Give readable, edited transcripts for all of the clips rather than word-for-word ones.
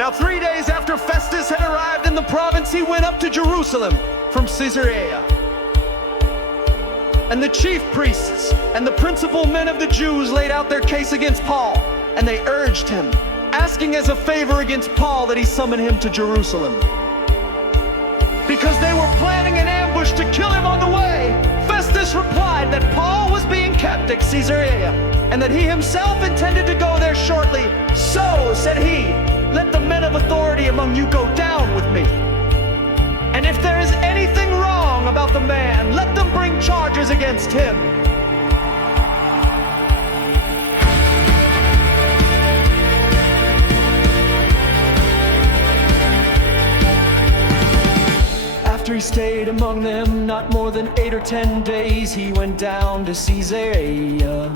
Now 3 days after Festus had arrived in the province, he went up to Jerusalem from Caesarea. And the chief priests and the principal men of the Jews laid out their case against Paul, and they urged him, asking as a favor against Paul that he summon him to Jerusalem. Because they were planning an ambush to kill him on the way, Festus replied that Paul was being kept at Caesarea, and that he himself intended to go there shortly. So, said he, let the men of authority among you go down with me. And if there is anything wrong about the man, let them bring charges against him. After he stayed among them not more than 8 or 10 days, he went down to Caesarea.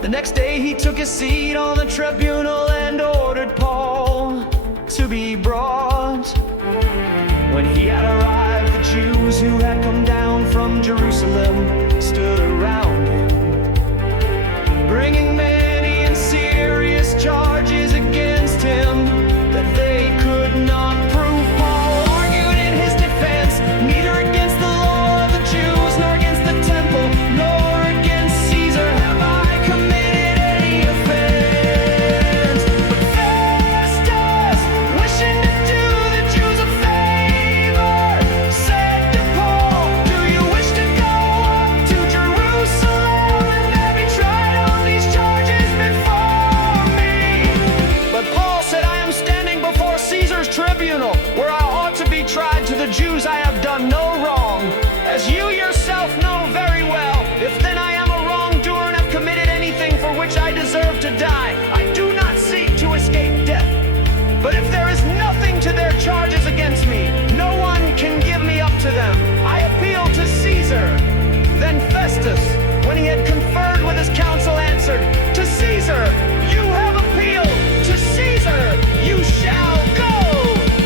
The next day he took his seat on the tribunal and ordered Paul to be brought. When he had arrived, the Jews who had come down from Jerusalem stood around him, bringing many and serious charges against him that they could not prove. Paul argued in his defense, neither against the law of the Jews, nor against the temple, nor against Caesar have I committed any offense. But Festus, wishing to do the Jews a favor, said to Paul, do you wish to go up to Jerusalem and there be tried on these charges before me? But Paul said, I am standing before Caesar's tribunal, where I ought to be tried. To the Jews I have done no wrong, as you yourself know very well. If then I am a wrongdoer and have committed anything for which I deserve to die, I do not seek to escape death. But if there is nothing to their charges against me, no one can give me up to them. I appeal to Caesar. Then Festus, when he had conferred with his council, answered, to Caesar you have appealed, to Caesar you shall go.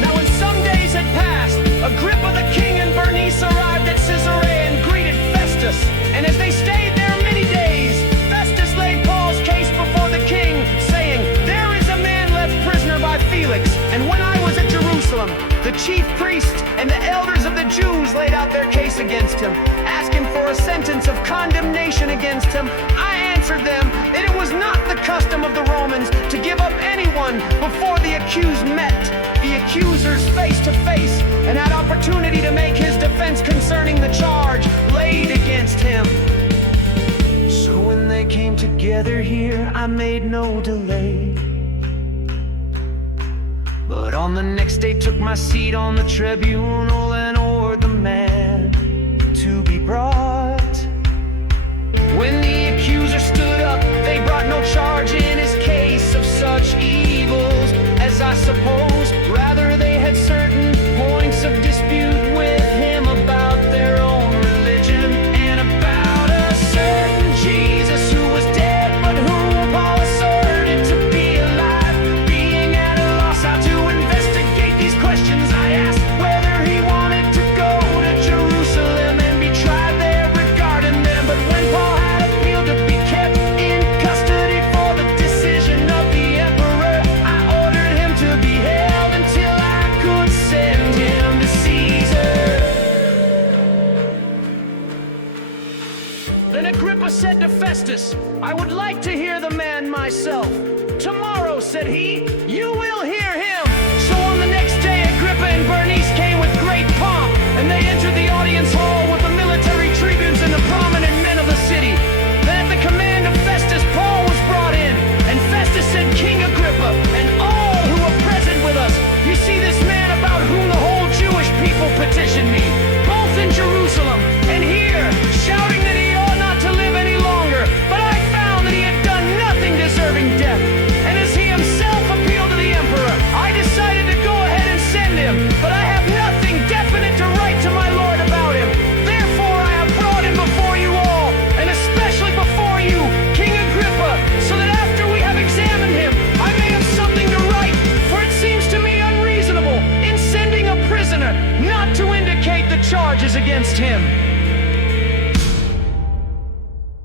Now when some days had passed, Agrippa the king and Bernice arrived at Caesarea and greeted Festus. And as they stayed there many days, Festus laid Paul's case before the king, saying, there is a man left prisoner by Felix. And when I was at Jerusalem, the chief priests and the elders of the Jews laid out their case against him, asking for a sentence of condemnation against him. I answered them that it was not the custom of the Romans to give up anyone before the accused met the accusers face to face and had opportunity to make his defense concerning the charge laid against him. So when they came together here, I made no delay, but on the next day took my seat on the tribunal and ordered the man to be brought. When the accuser stood up, they brought no charge in his case of such evils as I suppose. Rather, they had certain points of dispute with him about their own religion and about a certain Jesus who was dead, but whom Paul asserted to be alive. Being at a loss how to investigate these questions, I asked whether he wanted to go to Jerusalem and be tried there regarding them. But when Paul had appealed to be kept in custody for the decision of the emperor, I ordered him to be held until I could send him to Caesar. Then Agrippa said to Festus, I would like to hear the man myself. Tomorrow, said he, you will hear him.